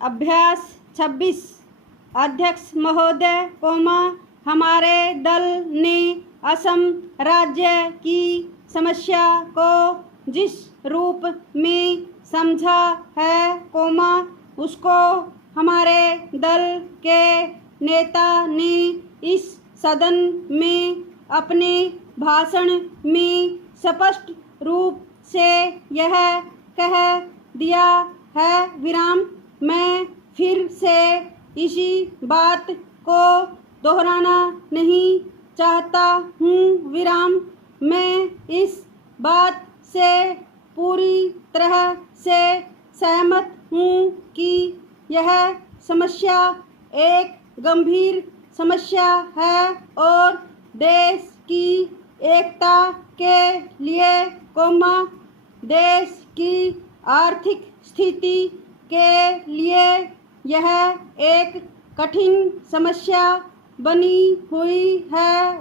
अभ्यास 26। अध्यक्ष महोदय, हमारे दल ने असम राज्य की समस्या को जिस रूप में समझा है, उसको हमारे दल के नेता ने इस सदन में अपने भाषण में स्पष्ट रूप से यह कह दिया है। मैं फिर से इसी बात को दोहराना नहीं चाहता हूँ। मैं इस बात से पूरी तरह से सहमत हूँ कि यह समस्या एक गंभीर समस्या है और देश की एकता के लिए, देश की आर्थिक स्थिति के लिए यह एक कठिन समस्या बनी हुई है।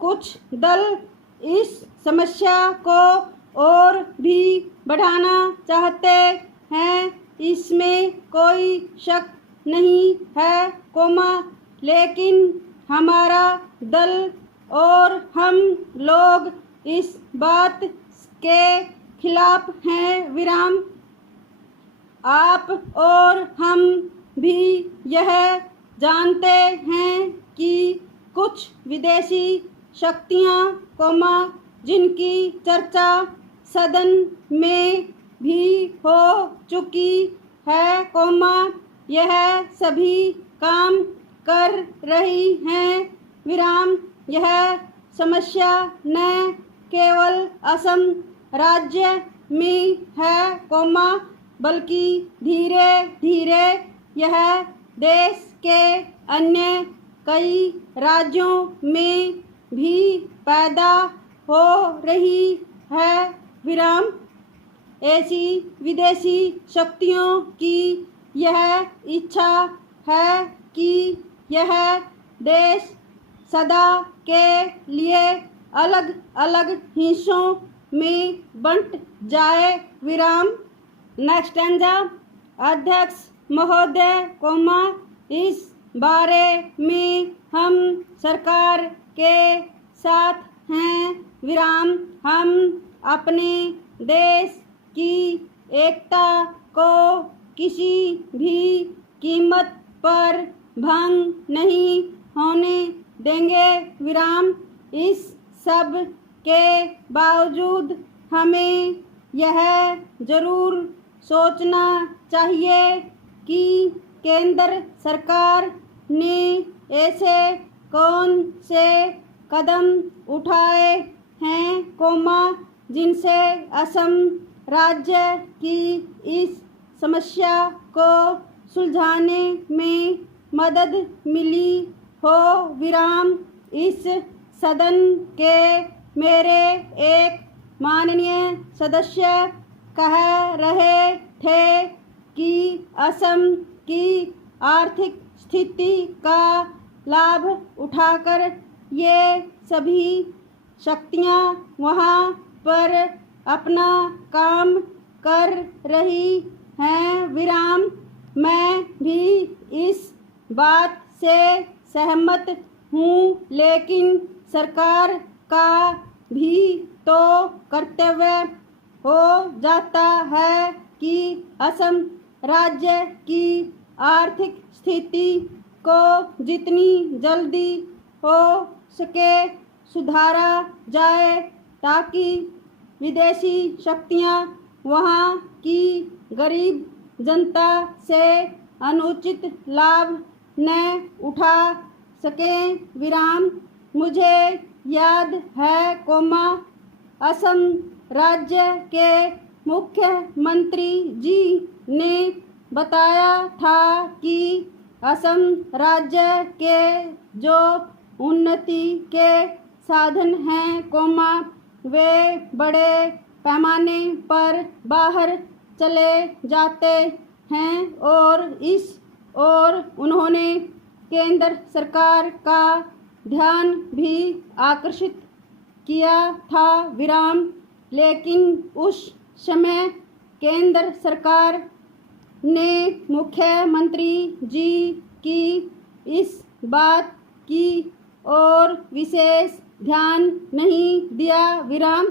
कुछ दल इस समस्या को और भी बढ़ाना चाहते हैं, इसमें कोई शक नहीं है, लेकिन हमारा दल और हम लोग इस बात के खिलाफ हैं। आप और हम भी यह जानते हैं कि कुछ विदेशी शक्तियाँ, जिनकी चर्चा सदन में भी हो चुकी है, यह सभी काम कर रही हैं। यह समस्या न केवल असम राज्य में है, बल्कि धीरे धीरे यह देश के अन्य कई राज्यों में भी पैदा हो रही है। ऐसी विदेशी शक्तियों की यह इच्छा है कि यह देश सदा के लिए अलग अलग हिस्सों में बंट जाए। Next stanza. अध्यक्ष महोदय, इस बारे में हम सरकार के साथ हैं। हम अपने देश की एकता को किसी भी कीमत पर भंग नहीं होने देंगे। इस सब के बावजूद हमें यह जरूर सोचना चाहिए कि केंद्र सरकार ने ऐसे कौन से कदम उठाए हैं, जिनसे असम राज्य की इस समस्या को सुलझाने में मदद मिली हो। इस सदन के मेरे एक माननीय सदस्य कह रहे थे कि असम की आर्थिक स्थिति का लाभ उठाकर ये सभी शक्तियाँ वहाँ पर अपना काम कर रही हैं। मैं भी इस बात से सहमत हूँ, लेकिन सरकार का भी तो कर्तव्य हो जाता है कि असम राज्य की आर्थिक स्थिति को जितनी जल्दी हो सके सुधारा जाए, ताकि विदेशी शक्तियाँ वहाँ की गरीब जनता से अनुचित लाभ न उठा सकें। मुझे याद है, असम राज्य के मुख्यमंत्री जी ने बताया था कि असम राज्य के जो उन्नति के साधन हैं, वे बड़े पैमाने पर बाहर चले जाते हैं और उन्होंने केंद्र सरकार का ध्यान भी आकर्षित किया था। लेकिन उस समय केंद्र सरकार ने मुख्यमंत्री जी की इस बात की ओर विशेष ध्यान नहीं दिया। विराम।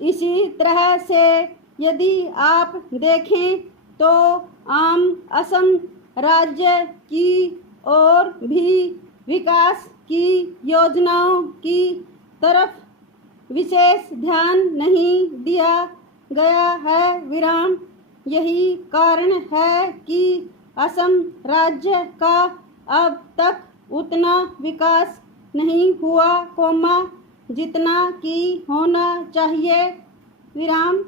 इसी तरह से यदि आप देखें तो आम असम राज्य की ओर भी विकास की योजनाओं की तरफ विशेष ध्यान नहीं दिया गया है। विराम। यही कारण है कि असम राज्य का अब तक उतना विकास नहीं हुआ, जितना कि होना चाहिए। विराम।